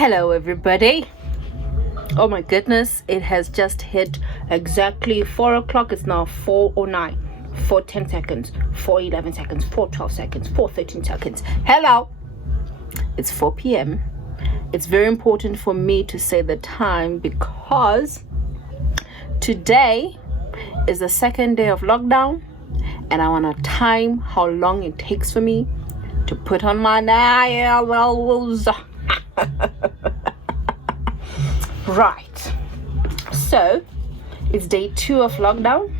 Hello everybody. Oh my goodness, it has just hit exactly 4 o'clock. It's now 4:09, 4:10 seconds, 4:11 seconds, 4:12 seconds, 4:13 seconds. Hello, it's 4 p.m. It's very important for me to say the time because today is the second day of lockdown and I want to time how long it takes for me to put on my nails. Right, so it's day 2 of lockdown.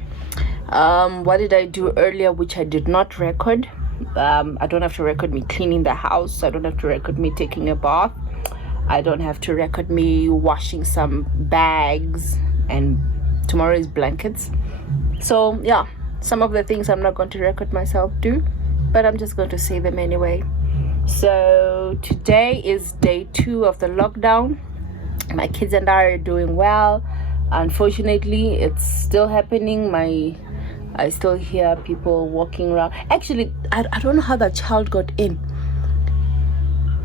What did I do earlier which I did not record? I don't have to record me cleaning the house. I don't have to record me taking a bath. I don't have to record me washing some bags, and tomorrow is blankets. So yeah, some of the things I'm not going to record myself do, but I'm just going to say them anyway. So today is day 2 of the lockdown. My kids and I are doing well. Unfortunately, it's still happening. I still hear people walking around. Actually, I don't know how that child got in.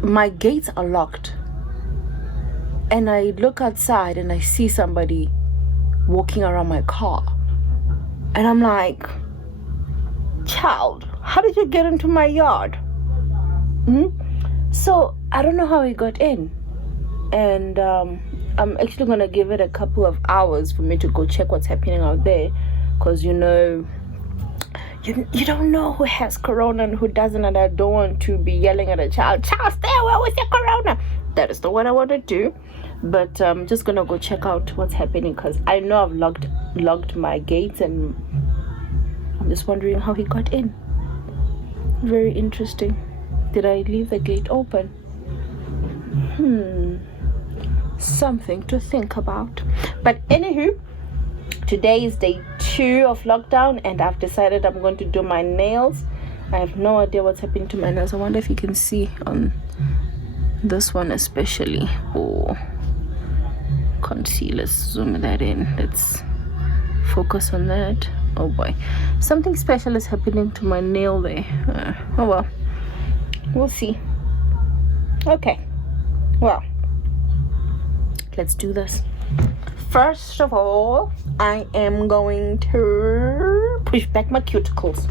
My gates are locked. And I look outside and I see somebody walking around my car. And I'm like, child, how did you get into my yard? So I don't know how he got in. And I'm actually going to give it a couple of hours for me to go check what's happening out there. Because, you don't know who has corona and who doesn't. And I don't want to be yelling at a child, stay away with your corona. That is not what I want to do. But I'm just going to go check out what's happening. Because I know I've locked my gates. And I'm just wondering how he got in. Very interesting. Did I leave the gate open? Something to think about. But anywho, today is day 2 of lockdown and I've decided I'm going to do my nails. I have no idea what's happening to my nails. I wonder if you can see on this one especially. Oh, can't see. Let's zoom that in. Let's focus on that. Oh boy, something special is happening to my nail there. Oh well, we'll see. Okay, well, let's do this. First of all, I am going to push back my cuticles.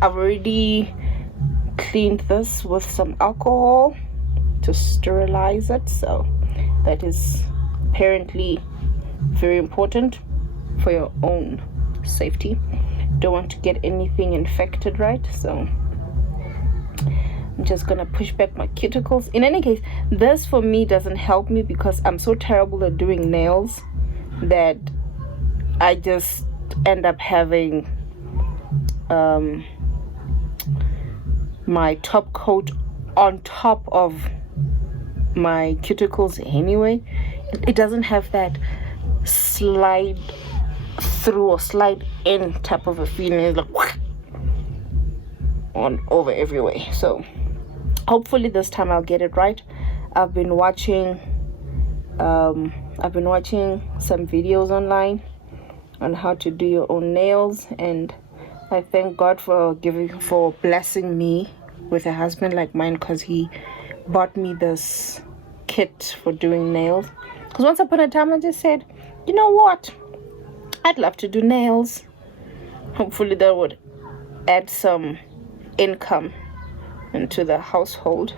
I've already cleaned this with some alcohol to sterilize it, so that is apparently very important for your own safety. Don't want to get anything infected, right? So I'm just gonna push back my cuticles. In any case, this for me doesn't help me because I'm so terrible at doing nails that I just end up having my top coat on top of my cuticles anyway. It doesn't have that slide through or slide in type of a feeling. It's like on over everywhere. So hopefully this time I'll get it right. I've been watching some videos online on how to do your own nails, and I thank God for blessing me with a husband like mine, because he bought me this kit for doing nails. Because once upon a time I just said, you know what, I'd love to do nails. Hopefully that would add some income into the household.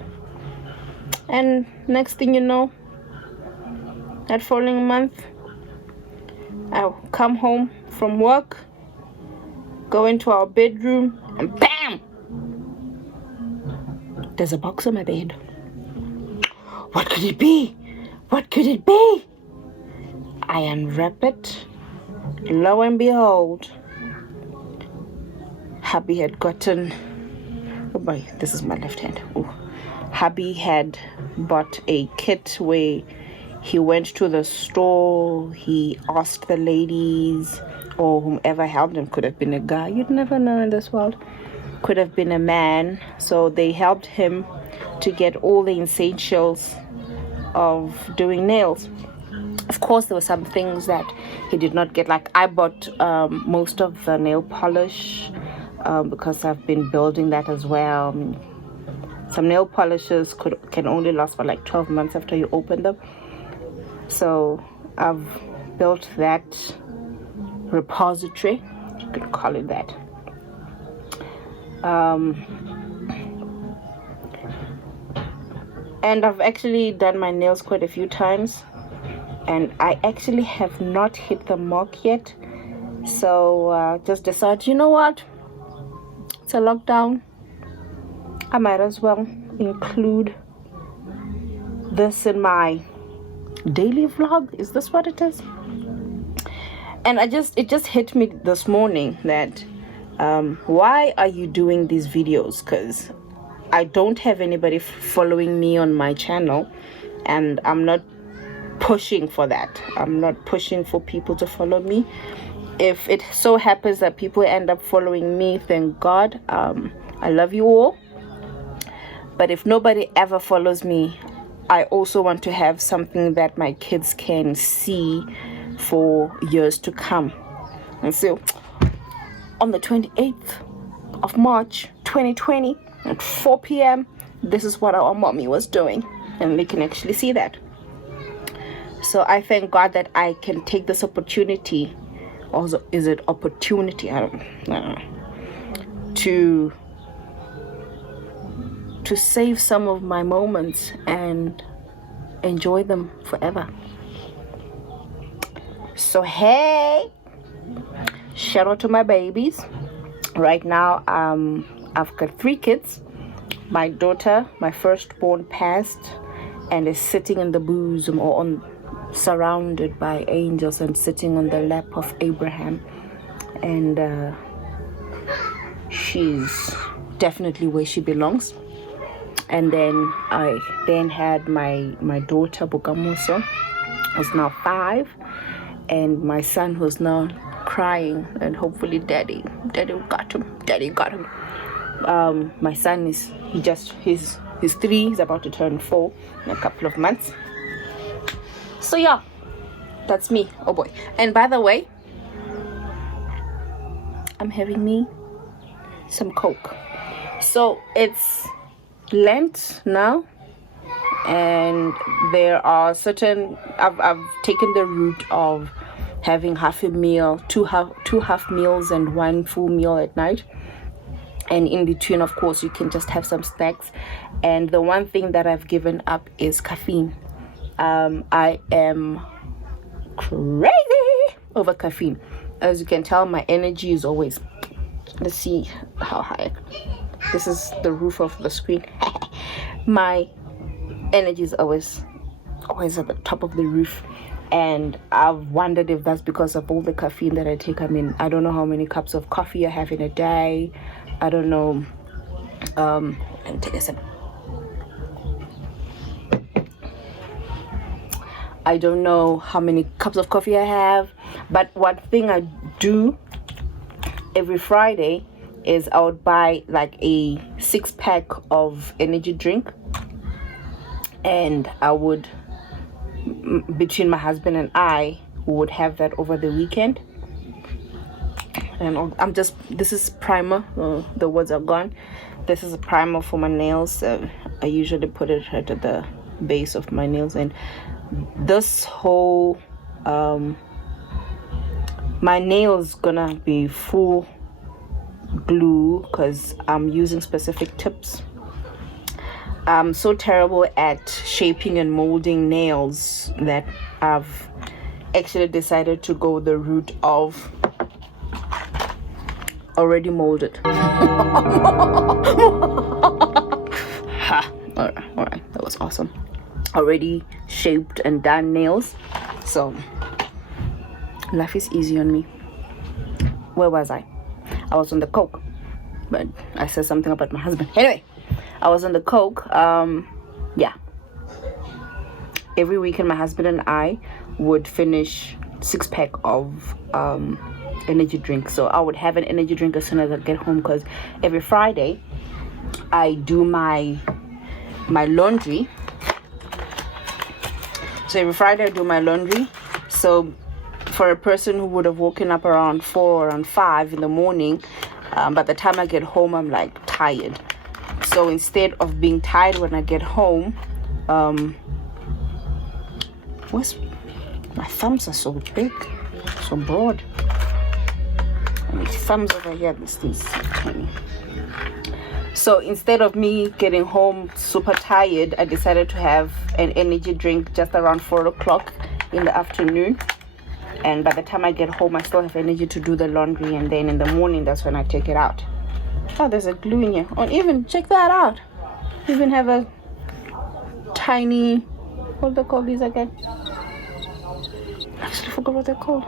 And next thing you know, that following month, I'll come home from work, go into our bedroom, and BAM! There's a box on my bed. What could it be? What could it be? I unwrap it. Lo and behold, hubby had gotten, oh boy, this is my left hand. Ooh. Hubby had bought a kit where he went to the store, he asked the ladies or whomever helped him. Could have been a guy, you'd never know in this world. Could have been a man. So they helped him to get all the essentials of doing nails. Of course, there were some things that he did not get. Like I bought most of the nail polish because I've been building that as well. some nail polishes can only last for like 12 months after you open them. So I've built that repository, you can call it that. And I've actually done my nails quite a few times, and I actually have not hit the mark yet. So just decided, you know what, it's a lockdown, I might as well include this in my daily vlog. Is this what it is? And it just hit me this morning that why are you doing these videos? Because I don't have anybody following me on my channel, and I'm not pushing for that. I'm not pushing for people to follow me. If it so happens that people end up following me, thank God. I love you all. But if nobody ever follows me, I also want to have something that my kids can see for years to come. And so on the 28th of March 2020 at 4 p.m, this is what our mommy was doing, and they can actually see that. So I thank God that I can take this opportunity, or is it opportunity, I don't know, to save some of my moments and enjoy them forever. So hey, shout out to my babies. Right now I've got 3 kids. My daughter, my firstborn, passed and is sitting in the bosom, or surrounded by angels and sitting on the lap of Abraham, and she's definitely where she belongs. And then I had my daughter Bukamuso, who's now 5, and my son, who's now crying, and hopefully daddy got him. My son he's 3, he's about to turn 4 in a couple of months. So yeah, that's me. Oh boy. And by the way, I'm having me some Coke. So it's Lent now, and there are certain, I've taken the route of having half a meal, two half meals and 1 full meal at night, and in between, of course, you can just have some snacks. And the one thing that I've given up is caffeine. I am crazy over caffeine. As you can tell, my energy is always, let's see how high, this is the roof of the screen. My energy is always at the top of the roof, and I've wondered if that's because of all the caffeine that I take. I mean, I don't know how many cups of coffee I have in a day. I don't know. Let me take a sip. I don't know how many cups of coffee I have, but one thing I do every Friday is I would buy like a 6-pack of energy drink, and I would, between my husband and I, would have that over the weekend. And this is primer, the words are gone. This is a primer for my nails. I usually put it right at the base of my nails, and this whole my nails gonna be full glue because I'm using specific tips. I'm so terrible at shaping and molding nails that I've actually decided to go the route of already molded. Ha! All right, that was awesome. Already shaped and done nails, so life is easy on me. Where was I was on the Coke, but I said something about my husband. Anyway, I was on the Coke. Yeah, every weekend my husband and I would finish 6-pack of energy drink. So I would have an energy drink as soon as I get home, because every Friday I do my laundry. So every Friday I do my laundry. So for a person who would have woken up around 4 or around 5 in the morning, by the time I get home I'm like tired. So instead of being tired when I get home, my thumbs are so big, so broad. And my thumbs over here, this thing's so tiny. So instead of me getting home super tired, I decided to have an energy drink just around 4 o'clock in the afternoon. And by the time I get home, I still have energy to do the laundry. And then in the morning, that's when I take it out. Oh, there's a glue in here. Oh, even check that out. Even have a tiny, what do they call these again? I actually forgot what they're called.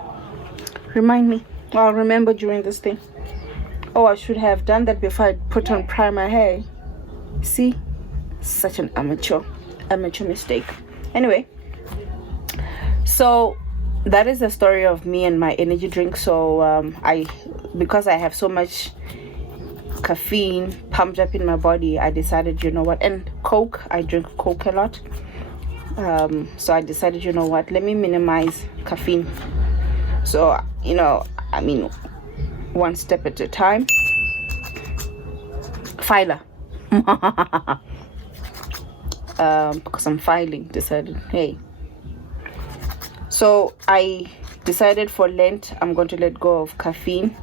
Remind me. I'll remember during this thing. Oh, I should have done that before I put on primer hair. See? Such an amateur mistake. Anyway, so that is the story of me and my energy drink. So because I have so much caffeine pumped up in my body, I decided, you know what, and Coke, I drink Coke a lot. So I decided, you know what, let me minimize caffeine. So, you know, I mean, one step at a time. Filer. Because I'm filing, decided, hey. So I decided for Lent, I'm going to let go of caffeine.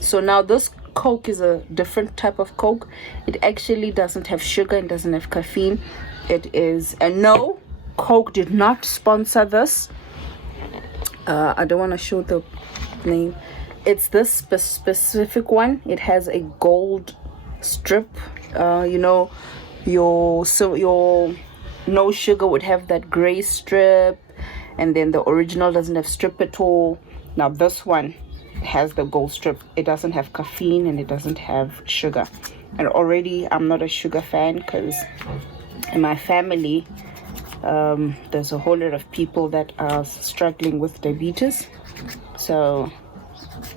So now this Coke is a different type of Coke. It actually doesn't have sugar and doesn't have caffeine. It is, and no, Coke did not sponsor this. I don't want to show the name. It's this specific one. It has a gold strip. You know, your no sugar would have that gray strip, and then the original doesn't have strip at all. Now this one has the gold strip. It doesn't have caffeine and it doesn't have sugar. And already I'm not a sugar fan because in my family there's a whole lot of people that are struggling with diabetes. So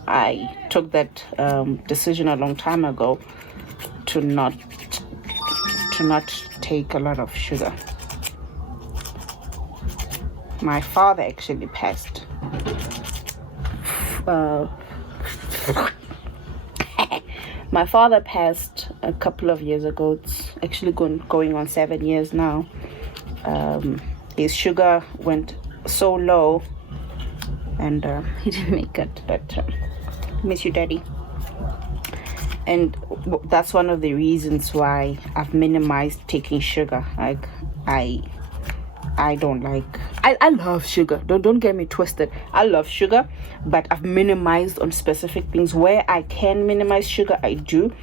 I took that decision a long time ago to not take a lot of sugar. My father actually passed. My father passed a couple of years ago. It's actually going on 7 years now. His sugar went so low, and he didn't make it. But miss you, Daddy. And that's one of the reasons why I've minimized taking sugar. Like I don't like. I love sugar. Don't get me twisted. I love sugar, but I've minimized on specific things. Where I can minimize sugar, I do.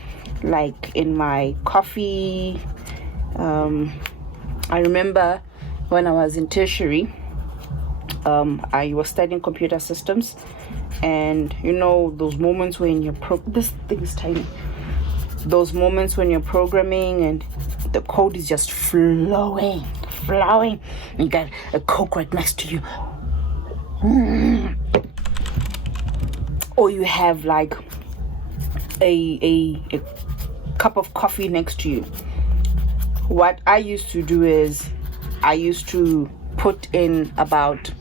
Like in my coffee. I remember when I was in tertiary, I was studying computer systems, and you know those moments when you're this thing is tiny. Those moments when you're programming and the code is just flowing. You got a Coke right next to you. Or you have like a cup of coffee next to you. What I used to do is I used to put in about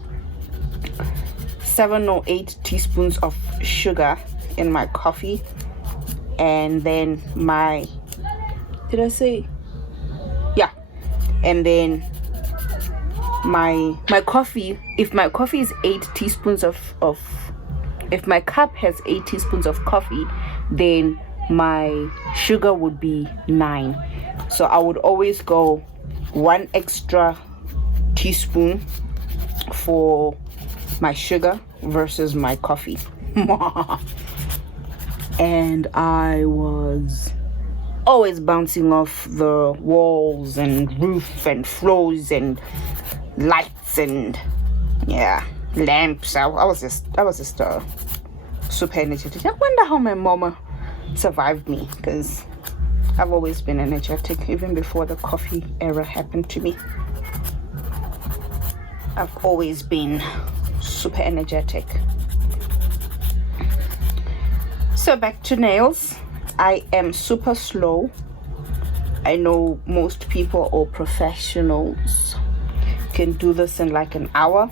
7 or 8 teaspoons of sugar in my coffee, and then and then my coffee, if my coffee is 8 teaspoons of if my cup has 8 teaspoons of coffee, then my sugar would be 9. So I would always go 1 extra teaspoon for my sugar versus my coffee. And I was always bouncing off the walls and roof and floors and lights and lamps. I was just super energetic. I wonder how my mama survived me, because I've always been energetic even before the coffee era happened to me. I've always been super energetic. So back to nails. I am super slow. I know most people or professionals can do this in like an hour.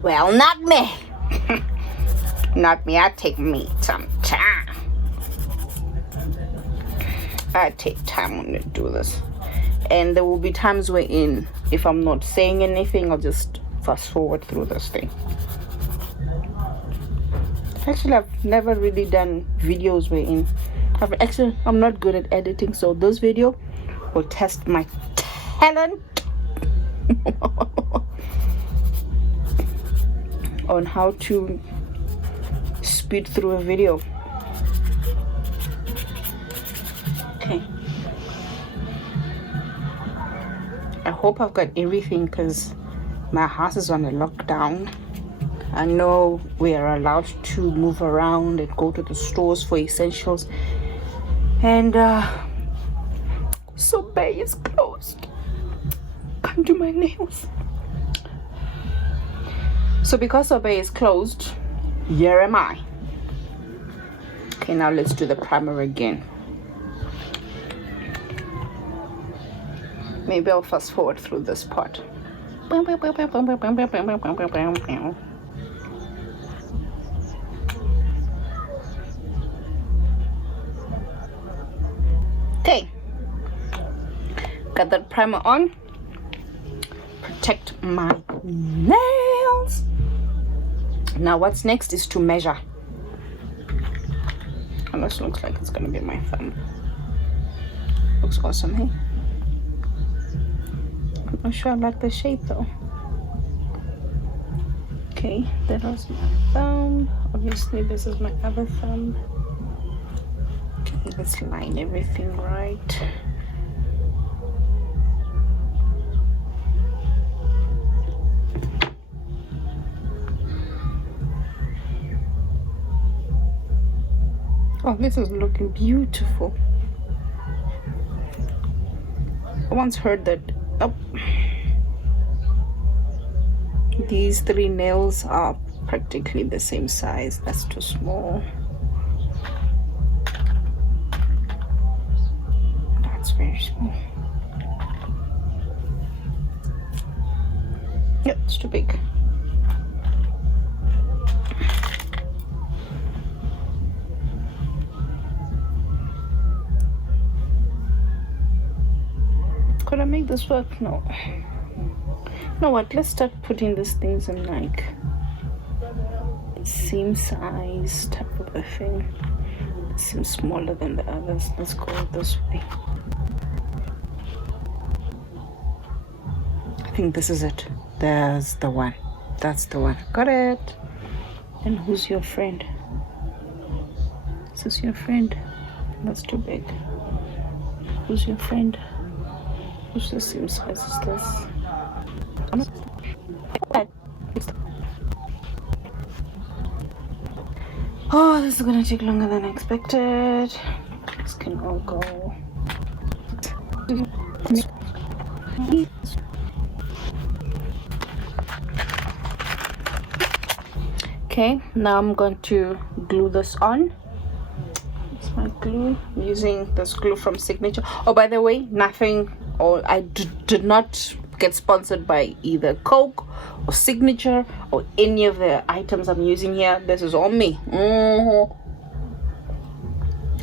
Well, not me. Not me. I take me some time. I take time when I do this, and there will be times wherein if I'm not saying anything, I'll just fast forward through this thing. Actually, I've never really done videos wherein I'm not good at editing, so this video will test my talent on how to speed through a video. Okay, I hope I've got everything because my house is on a lockdown. I know we are allowed to move around and go to the stores for essentials, and Sorbet is closed. Can't do my nails. So because Sorbet is closed, here am I. Okay, now let's do the primer again. Maybe I'll fast forward through this part. Okay, got that primer on. Protect my nails. Now what's next is to measure. And this looks like it's gonna be my thumb. Looks awesome, hey? I'm not sure I like the shape though. Okay, that was my thumb. Obviously this is my other thumb. Okay, let's line everything right. Oh, this is looking beautiful. I once heard that these 3 nails are practically the same size. That's too small. That's very small. Yep, it's too big. Could I make this work? No. You know what? Let's start putting these things in like same size type of a thing. It seems smaller than the others. Let's go this way. I think this is it. There's the one. That's the one. Got it. And who's your friend? Is this your friend? That's too big. Who's your friend? Who's the same size as this? Oh, this is gonna take longer than expected. This can all go. Okay, now I'm going to glue this on. It's my glue. I'm using this glue from Signature. Oh, by the way, nothing, or I did not get sponsored by either Coke or Signature or any of the items I'm using here. This is all me.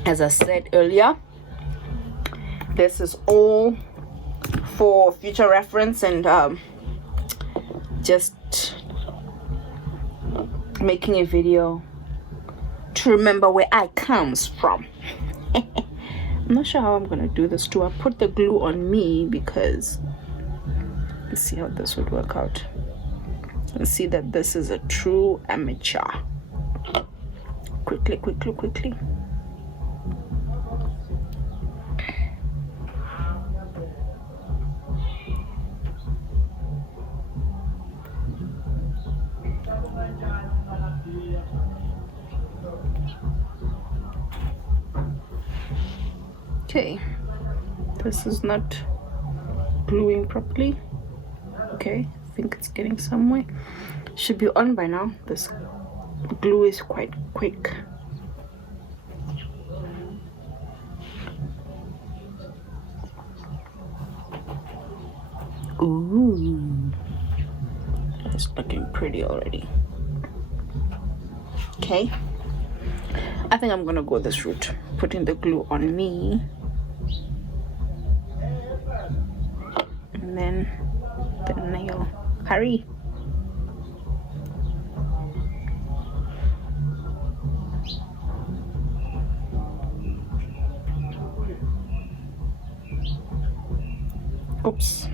As I said earlier, this is all for future reference and just making a video to remember where I comes from. I'm not sure how I'm gonna do this too. I put the glue on me because let's see how this would work out. Let's see that this is a true amateur. Quickly. Okay, this is not gluing properly. Okay, I think it's getting somewhere. Should be on by now. This glue is quite quick. Ooh, it's looking pretty already. Okay, I think I'm gonna go this route, putting the glue on me and then the nail. Hurry. Oops.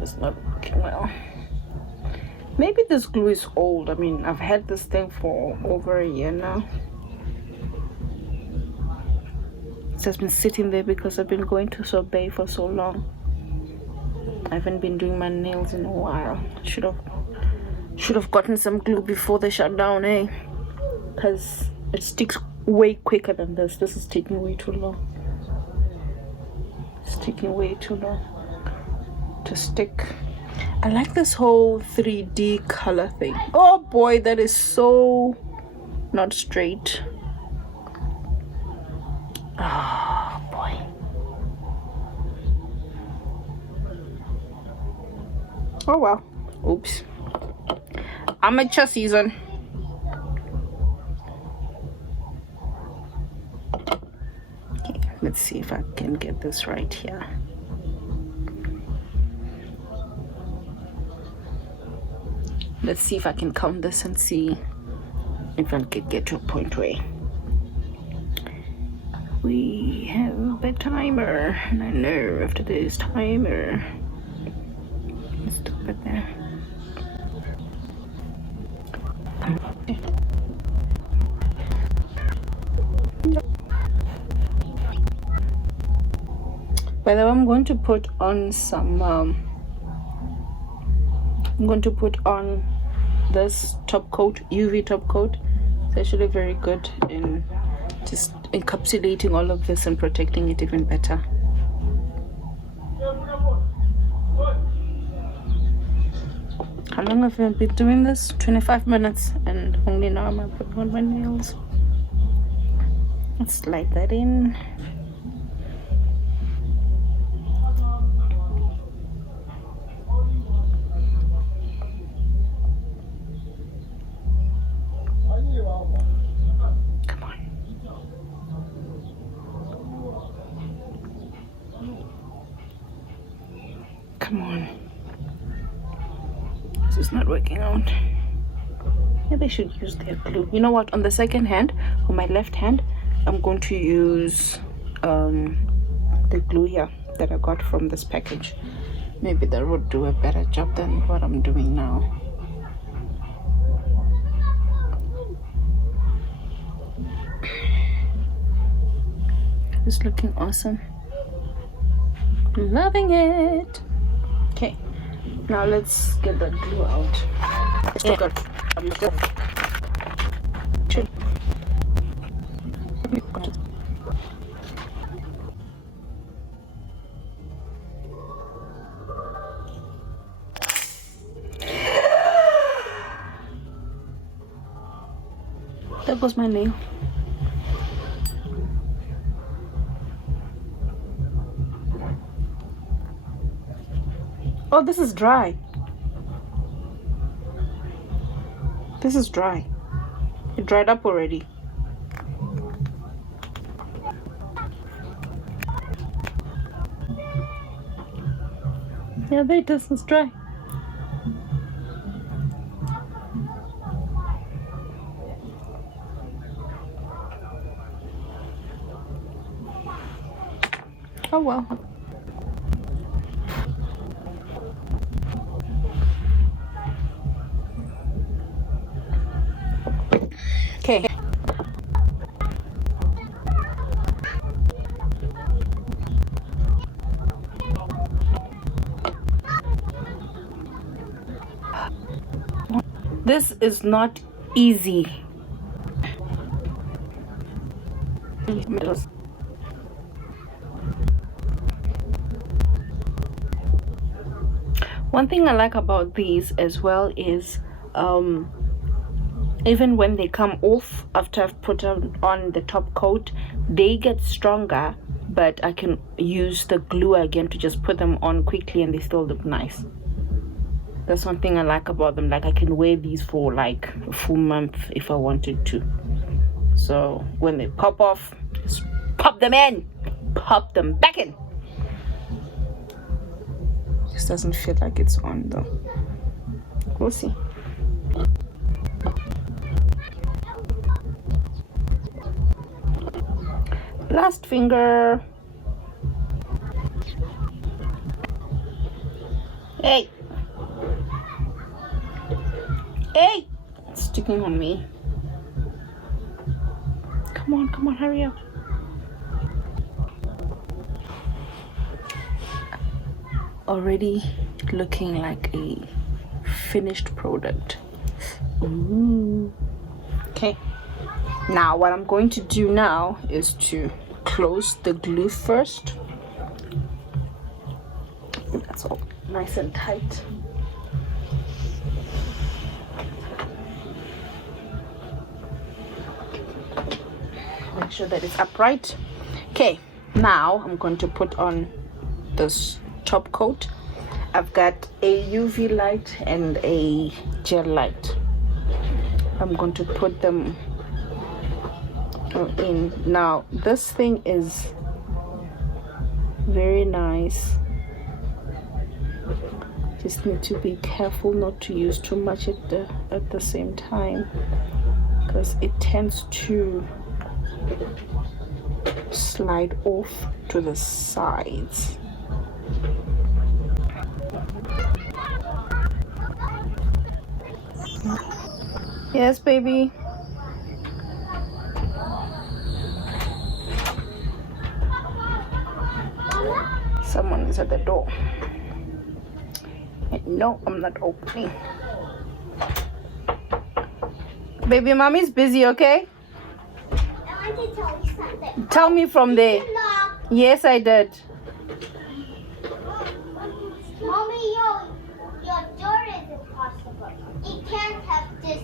It's not working well. Maybe this glue is old. I mean, I've had this thing for over a year now. It has been sitting there because I've been going to Sorbet for so long. I haven't been doing my nails in a while. Should have gotten some glue before they shut down, eh? Because it sticks way quicker than this. This is taking way too long. It's taking way too long to stick. I like this whole 3D color thing. Oh boy, that is so not straight. Oh boy. Oh well. Oops. Amateur season. Okay, let's see if I can get this right here. Let's see if I can count this and see if I can get to a point where we have a timer. And I know after this timer, let's stop it there. By the way, I'm going to put on some I'm going to put on this top coat, UV top coat. It's actually very good in just encapsulating all of this and protecting it even better. How long have I been doing this? 25 minutes, and only now I'm putting on my nails. Let's slide that in. Come on. Come on. This is not working out. Yeah, they should use their glue. You know what? On the second hand, on my left hand, I'm going to use the glue here that I got from this package. Maybe that would do a better job than what I'm doing now. It's looking awesome. Loving it. Okay, now let's get the glue out. There goes my nail. Oh, this is dry. This is dry. It dried up already. Yeah, there it is. It's dry. Oh well. Okay. This is not easy. One thing I like about these as well is even when they come off after I've put on the top coat, they get stronger, but I can use the glue again to just put them on quickly and they still look nice. That's one thing I like about them. Like, I can wear these for like a full month if I wanted to. So when they pop off, just pop them in, pop them back in. This doesn't feel like it's on though. We'll see. Last finger. Hey. Hey. It's sticking on me. Come on, hurry up. Already looking like a finished product. Ooh. Okay. Now what I'm going to do now is to close the glue first. That's all nice and tight. Make sure that it's upright. Okay, now I'm going to put on this top coat. I've got a UV light and a gel light. I'm going to put them in. Now this thing is very nice. Just need to be careful not to use too much at the same time, because it tends to slide off to the sides. Yes, baby. Someone is at the door. No, I'm not opening. Baby, mommy's busy, okay? I want to tell you something. Tell me from there. Yes, I did. Mommy, your door is impossible. You can't have this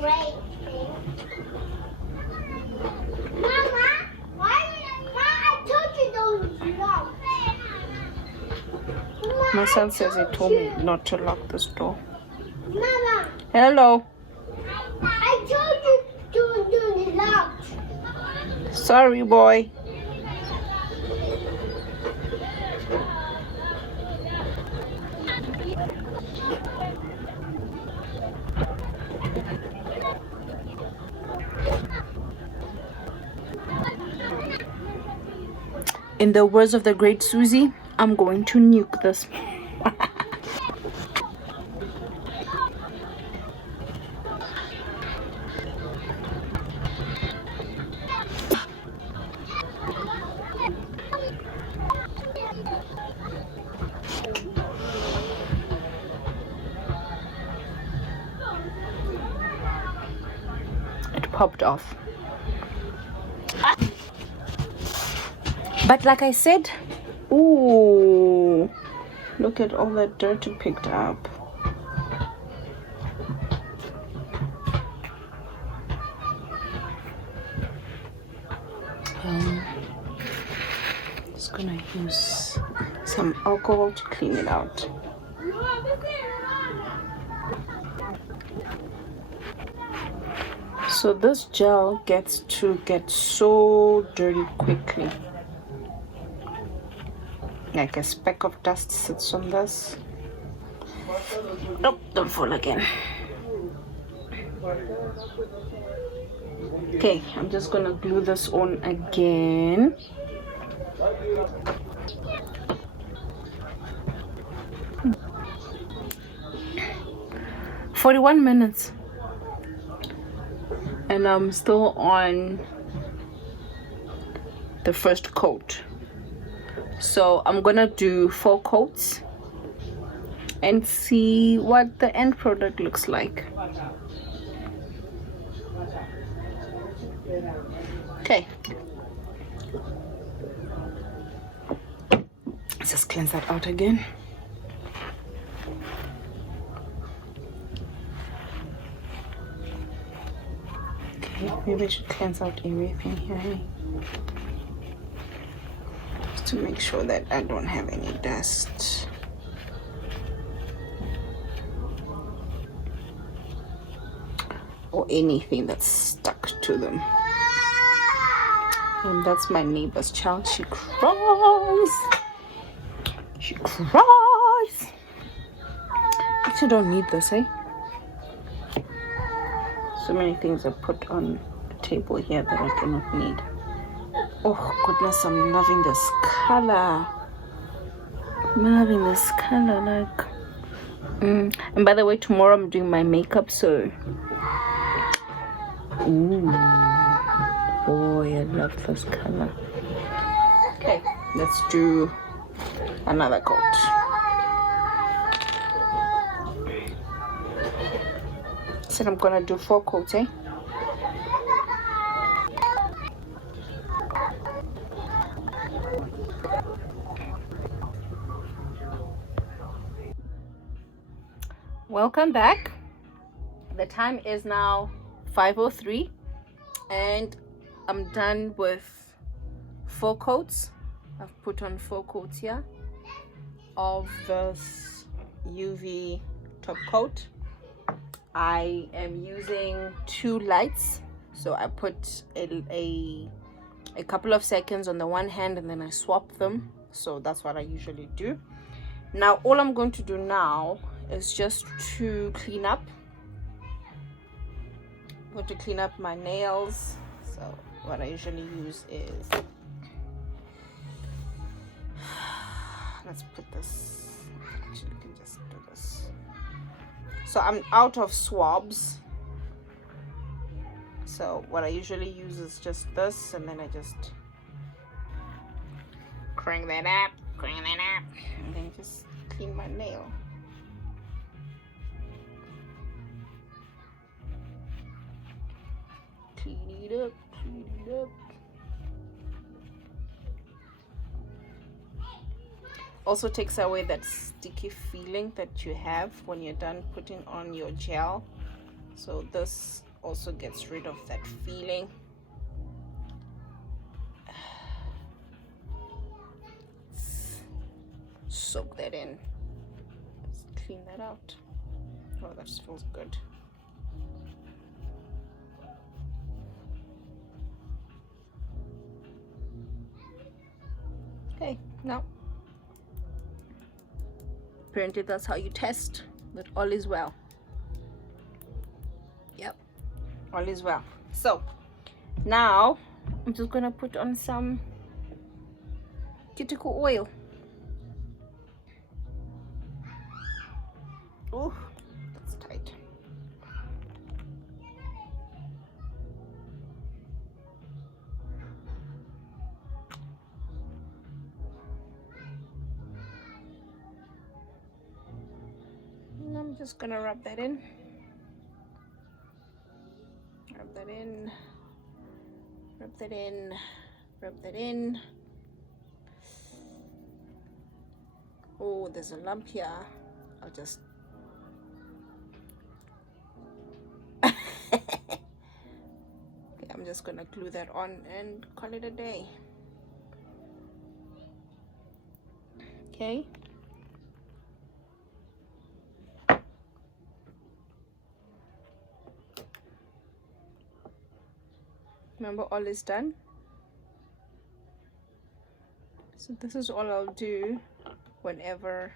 gray thing. Mama, I told you those locks. My son says he told me not to lock this door. Mama, Hello. I told you to do the locks. Sorry, boy. In the words of the great Susie, I'm going to nuke this. It popped off. But like I said, ooh, look at all that dirt it picked up. Just gonna use some alcohol to clean it out. So this gel gets to get so dirty quickly. Like a speck of dust sits on this. Nope, don't fall again. Okay, I'm just gonna glue this on again. Hmm. 41 minutes. And I'm still on the first coat. So I'm gonna do 4 coats and see what the end product looks like. Okay, let's just cleanse that out again. Okay, maybe I should cleanse out everything here, just to make sure that I don't have any dust. Or anything that's stuck to them. And that's my neighbor's child. She cries. She cries. Actually, don't need this, eh? So many things are put on the table here that I do not need. Oh goodness, I'm loving this color. I'm loving this color, like. And by the way, tomorrow I'm doing my makeup, so. Ooh, boy, I love this color. Okay, let's do another coat. Said I'm gonna do 4 coats, eh? Welcome back. The time is now 5:03 and I'm done with 4 coats. I've put on 4 coats here of this UV top coat. I am using 2 lights, so I put a couple of seconds on the one hand and then I swap them. So that's what I usually do. Now all I'm going to do now is just to clean up. I'm going to clean up my nails. So what I usually use is, let's put this, actually you can just do this. So I'm out of swabs, so what I usually use is just this, and then I just crank that up, and then just clean my nail. Clean it up, clean it up. Also takes away that sticky feeling that you have when you're done putting on your gel. So this also gets rid of that feeling. Soak that in. Let's clean that out. Oh, that feels good. Okay, now apparently that's how you test that all is well. Yep, all is well. So now I'm just gonna put on some cuticle oil. Oh, that's tight. And I'm just gonna rub that in. Rub that in. Rub that in. Rub that in. Oh, there's a lump here. I'll just okay, I'm just gonna glue that on and call it a day. Okay. Remember, all is done. So this is all I'll do whenever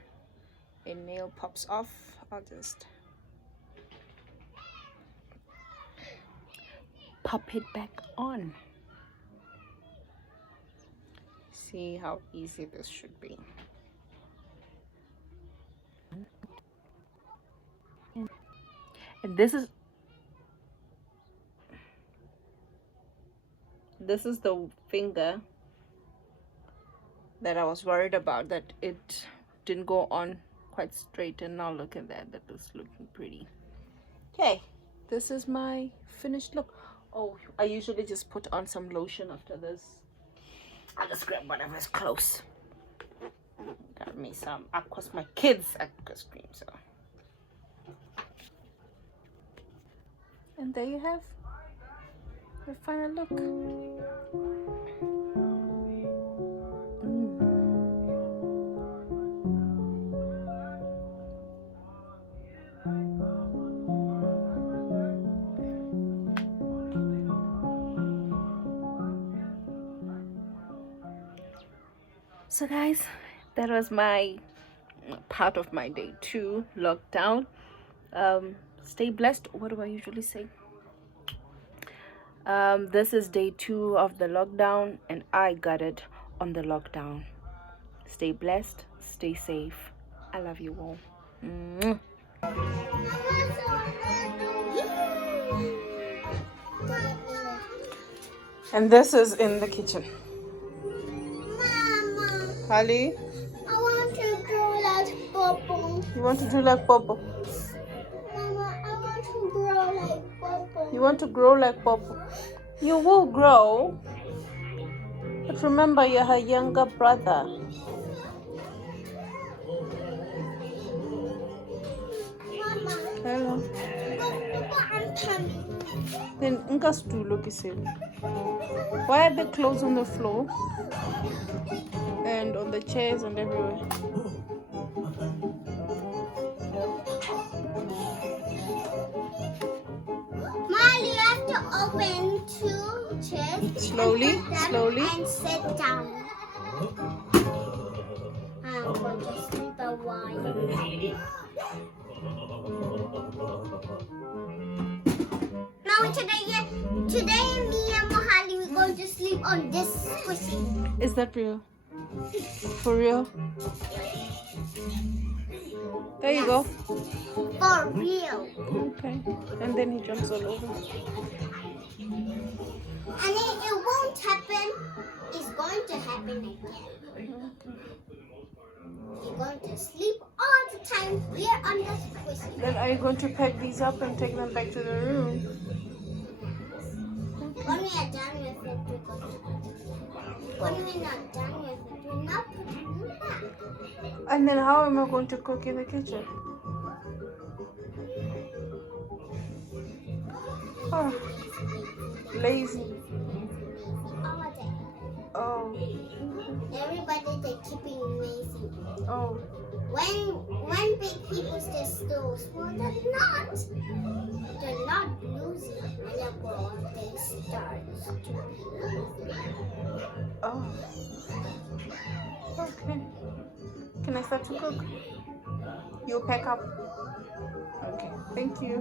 a nail pops off. I'll just pop it back on. See how easy this should be. And this is the finger that I was worried about, that it didn't go on quite straight, and now look at that, that is looking pretty. Okay, this is my finished look. Oh, I usually just put on some lotion after this. I'll just grab whatever's close. Got me some, of course, my kids' aqua cream, so. And there you have the final look. So guys, that was my part of my day 2 lockdown. Stay blessed. What do I usually say? This is day 2 of the lockdown, and I got it on the lockdown. Stay blessed, stay safe. I love you all. Mwah. And this is in the kitchen. Mama, Holly, I want to grow like Popo. you want to do like Popo? Mama, I want to grow like Popo. You want to grow like Popo? You will grow. But remember, you're her younger brother. Mama, Hello. Papa, I'm coming. Then Nka stool kiselu. Why are the clothes on the floor? And on the chairs and everywhere. Molly, you have to open 2 chairs. Slowly, and put them slowly. And sit down. I'm going to sleep a while. Now today me and Mohali we're going to sleep on this squishy. Is that real? For real? There you go. For real. Okay. And then he jumps all over. And it won't happen. It's going to happen again. You're going to sleep all the time here on the squishy. Then are you going to pack these up and take them back to the room? When we are done with it, we're going to put it here. When we're not done with it, we're not putting it back. And then how am I going to cook in the kitchen? Oh, lazy. All day. Oh, Everybody, they're keeping lazy. oh. When big people stay still, well, they're not. They're not losing. When they grow up, they start to be lazy. Oh. Okay. Can I start to cook? You pack up. Okay. Thank you.